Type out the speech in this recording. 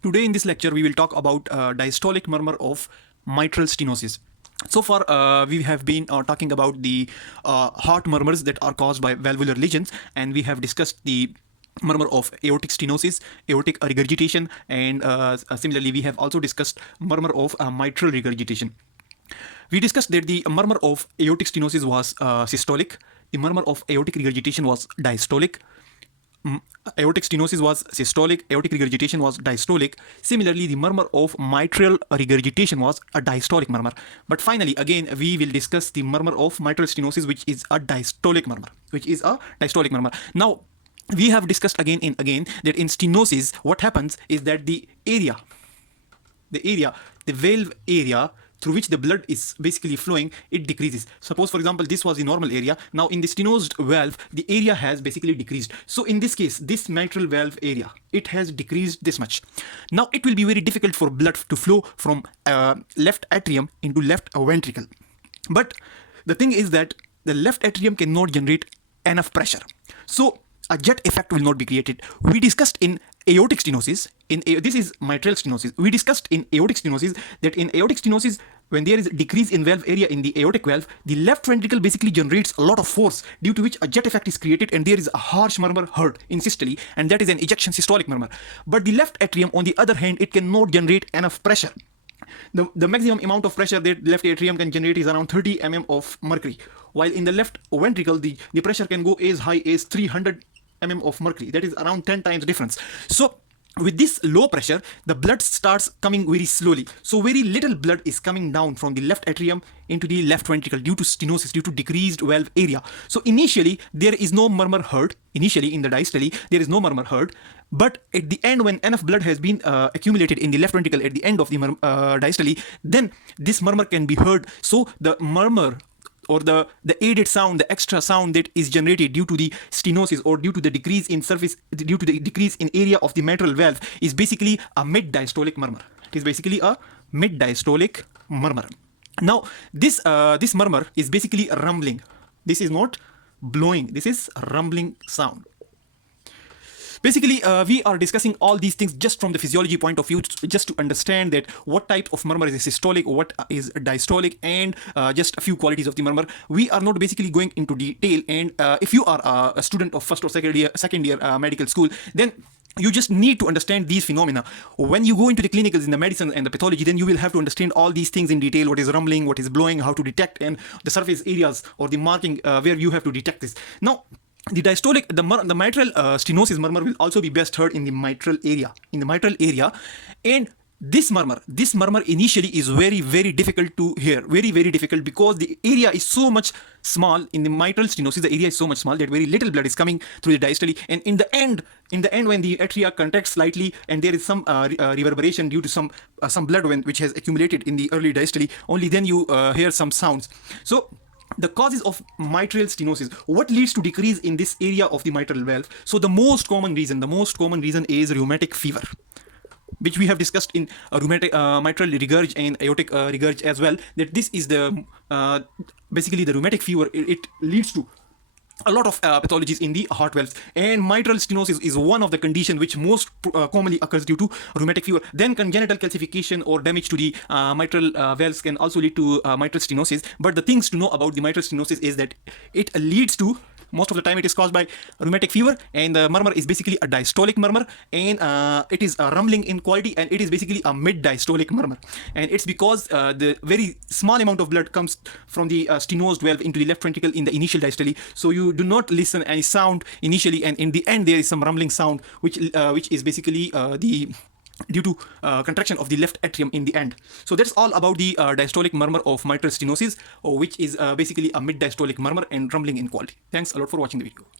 Today in this lecture, we will talk about diastolic murmur of mitral stenosis. So far, we have been talking about the heart murmurs that are caused by valvular lesions, and we have discussed the murmur of aortic stenosis, aortic regurgitation, and similarly, we have also discussed murmur of mitral regurgitation. We discussed that the murmur of aortic stenosis was systolic, the murmur of aortic regurgitation was diastolic, aortic stenosis was systolic, aortic regurgitation was diastolic. Similarly, the murmur of mitral regurgitation was a diastolic murmur. But finally, again, we will discuss the murmur of mitral stenosis, which is a diastolic murmur. Now, we have discussed again and again that in stenosis, what happens is that the valve area through which the blood is basically flowing, it decreases. Suppose, for example, this was the normal area. Now, in the stenosed valve, the area has basically decreased. So, in this case, this mitral valve area, it has decreased this much. Now, it will be very difficult for blood to flow from left atrium into left ventricle. But the thing is that the left atrium cannot generate enough pressure. So, a jet effect will not be created. We discussed in aortic stenosis, this is mitral stenosis. We discussed in aortic stenosis that in aortic stenosis, when there is a decrease in valve area in the aortic valve, the left ventricle basically generates a lot of force, due to which a jet effect is created and there is a harsh murmur heard in systole, and that is an ejection systolic murmur. But the left atrium, on the other hand, it cannot generate enough pressure. The maximum amount of pressure that left atrium can generate is around 30 mm of mercury, while in the left ventricle, the pressure can go as high as 300 mm of mercury. That is around 10 times difference. So with this low pressure, the blood starts coming very slowly. So very little blood is coming down from the left atrium into the left ventricle due to stenosis, due to decreased valve area. So initially, there is no murmur heard. Initially, in the diastole, there is no murmur heard. But at the end, when enough blood has been accumulated in the left ventricle at the end of the diastole, then this murmur can be heard. So the murmur, or the aided sound, the extra sound that is generated due to the stenosis or due to the decrease in surface, due to the decrease in area of the mitral valve, is basically a mid-diastolic murmur. It is basically a mid-diastolic murmur. Now, this murmur is basically a rumbling. This is not blowing. This is a rumbling sound. Basically, we are discussing all these things just from the physiology point of view, just to understand that what type of murmur is systolic, what is diastolic, and just a few qualities of the murmur. We are not basically going into detail, and if you are a student of first or second year medical school, then you just need to understand these phenomena. When you go into the clinicals in the medicine and the pathology, then you will have to understand all these things in detail: what is rumbling, what is blowing, how to detect, and the surface areas or the marking where you have to detect this. Now, the diastolic, the mitral stenosis murmur will also be best heard in the mitral area. And this murmur initially is very, very difficult to hear. Very, very difficult, because the area is so much small. In the mitral stenosis, the area is so much small that very little blood is coming through the diastole. And in the end, when the atria contracts slightly and there is some reverberation due to some blood which has accumulated in the early diastole, only then you hear some sounds. So the causes of mitral stenosis, what leads to decrease in this area of the mitral valve? So the most common reason is rheumatic fever, which we have discussed in rheumatic mitral regurg and aortic regurg as well, that this is the basically the rheumatic fever. It leads to a lot of pathologies in the heart valves, and mitral stenosis is one of the conditions which most commonly occurs due to rheumatic fever. Then congenital calcification or damage to the mitral valves can also lead to mitral stenosis. But the things to know about the mitral stenosis is that it leads to, most of the time, it is caused by rheumatic fever, and the murmur is basically a diastolic murmur, and it is rumbling in quality, and it is basically a mid-diastolic murmur. And it's because the very small amount of blood comes from the stenosed valve into the left ventricle in the initial diastole. So you do not listen any sound initially, and in the end there is some rumbling sound, which is basically due to contraction of the left atrium in the end. So that's all about the diastolic murmur of mitral stenosis, which is basically a mid-diastolic murmur and rumbling in quality. Thanks a lot for watching the video.